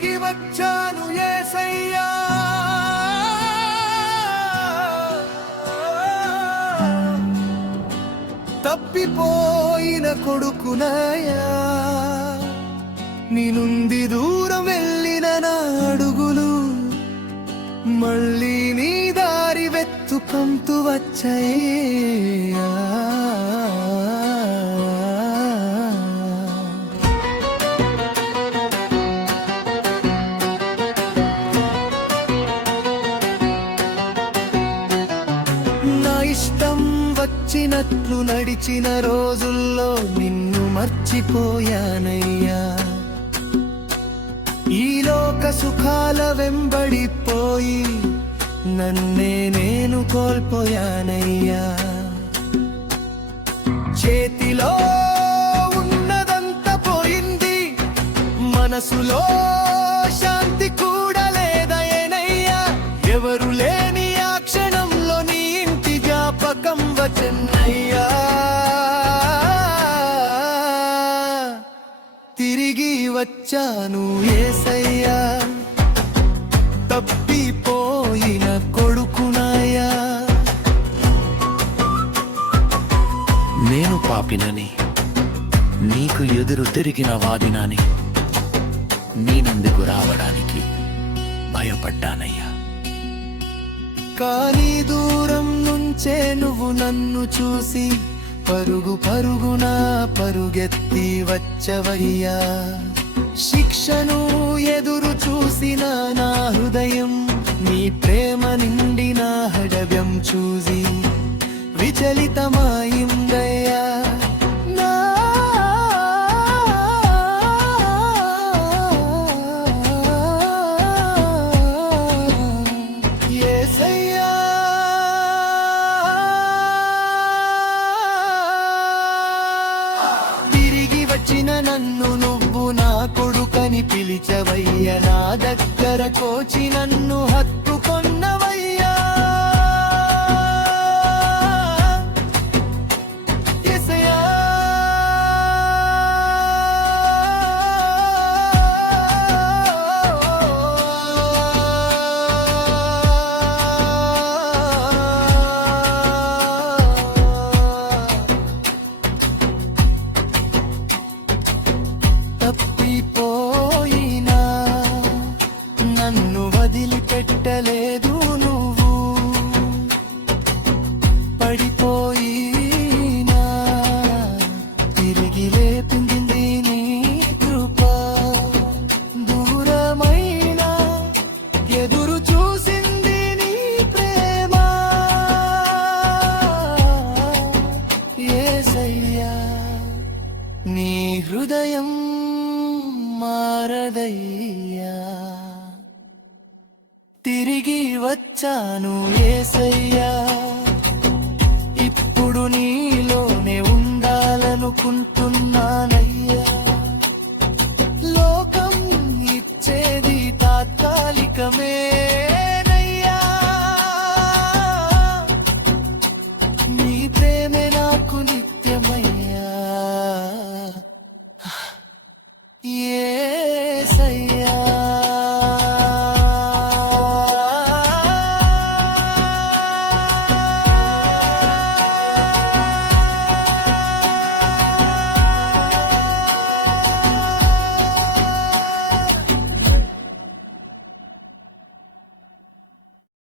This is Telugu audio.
తిరిగి వచ్చాను యేసయ్యా, తప్పిపోయిన కొడుకునయ్యా, నీ నుండి దూరం వెళ్ళిన నా అడుగులు మళ్ళీ నీ దారి వెతుకంతూ వచ్చాయ్యా. నా ఇష్టం వచ్చినట్లు నడిచిన రోజుల్లో నిన్ను మర్చిపోయానయ్యా, ఈ లోక సుఖాల వెంబడిపోయి నన్నే నేను కోల్పోయానయ్యా. చేతిలో ఉన్నదంతా పోయింది, మనసులో శాంతి కూడా లేదయ్యా. ఎవరు లేని ఆ క్షణంలో నీ ఇంటి జ్ఞాపకం వచ్చన్నయ్యా. తిరిగి వచ్చాను యేసయ్యా, తప్పిపోయిన కొడుకునాయా. నేను పాపినని నీకు ఎదురు తిరిగిన వాదినాని నేనెందుకు రావడానికి భయపడ్డానయ్యా. కానీ దూరం నుంచే నువ్వు నన్ను చూసి పరుగు పరుగున పరుగెత్తి వచ్చవయ్యా. శిక్షను ఎదురు చూసిన నా హృదయం నీ ప్రేమ నిండిన హడవ్యం చూసి విచలితమైందయ్యా. వచ్చిన నన్ను నువ్వు నా కొడుకని పిలిచవయ్య, నా దగ్గర కోచి నన్ను హత్తుకొన్నవయ్యా. యేసయ్యా, తప్పిపోయినా నన్ను వదిలిపెట్టలేదు నువ్వు, పడిపోయినా తిరిగి లేపింది నీ కృప. దూరమైనా ఎదురు చూసింది నీ ప్రేమ. యేసయ్యా, నీ హృదయం మారదయ్యా. తిరిగి వచ్చాను యేసయ్యా, ఇప్పుడు నీలోనే ఉండాలనుకుంటున్నానయ్యా.